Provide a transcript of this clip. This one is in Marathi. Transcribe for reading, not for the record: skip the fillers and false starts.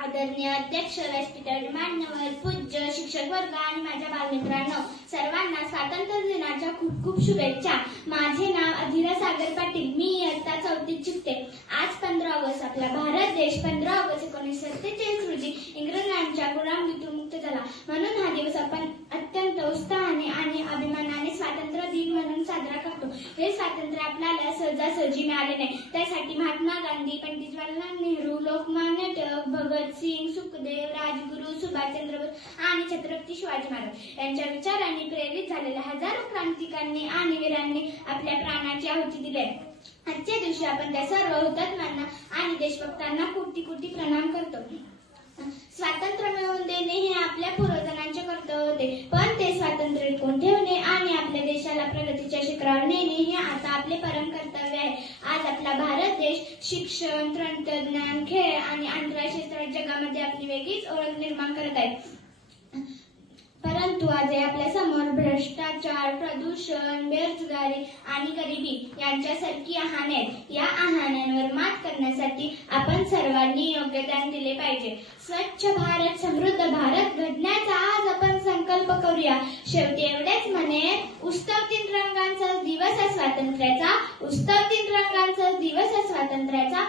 आदरणीय अध्यक्ष, व्यासपीठावर मान्यवर, पूज्य शिक्षक वर्ग आणि माझ्या बालमित्रांनो, सर्वांना स्वातंत्र्य दिनाच्या खूप खूप शुभेच्छा. माझे नाव अधीरा सागर पाटील. मी इयत्ता 4थीत शिकते. आज 15 ऑगस्ट. आपला भारत देश 15 ऑगस्ट 1947 रोजी इंग्रजांच्या गुलामीतून मुक्त झाला. म्हणून हा दिवस आपण अत्यंत उत्साहाने आणि अभिमानाने स्वातंत्र्य दिन म्हणून साजरा करतो. हे स्वातंत्र्य आपल्याला सहजासहजी मिळाले नाही. त्यासाठी महात्मा गांधी, पंडित जवाहरलाल नेहरू, लोकमान्य टिळक, भगतसिंग, सुखदेव, राजगुरू, सुभाषचंद्र बोस आणि छत्रपती शिवाजी महाराज यांच्या विचारांनी प्रेरित झालेल्या हजारो क्रांतिकारकांनी आणि वीरांनी आपल्या प्राणाची आहुती दिली. आजच्या दिवशी आपण त्या सर्व हुतात्म्यांना आणि देशभक्तांना कोटी कोटी प्रणाम करतो. स्वातंत्र्य मिळवून देणे हे आपल्या पूर्वजांचे कर्तव्य होते, पण ते स्वातंत्र्य टिकवून ठेवणे आणि आपल्या देशाला प्रगतीच्या शिखरावर नेणे हे आता आपले परम कर्तव्य आहे. आज आपला भारत देश शिक्षण, तंत्रज्ञान, खेळ आणि आंतरराष्ट्रीय स्तरावर जगामध्ये आपली वेगळीच ओळख निर्माण करत आहे. परंतु आज आपल्या समोर भ्रष्टाचार, प्रदूषण, बेरोजगारी आणि गरिबी यांच्यासारखी आव्हाने आहेत. या आव्हानांवर मात करण्यासाठी आपण सर्वांनी योगदान दिले पाहिजे. स्वच्छ भारत, समृद्ध भारत घडण्याचा आज आपण संकल्प करूया. शेवटी एवढेच म्हणेन, उत्सव 3 रंगांचा दिवस आहे स्वातंत्र्याचा, उत्सव 3 रंगांचा दिवस आहे स्वातंत्र्याचा.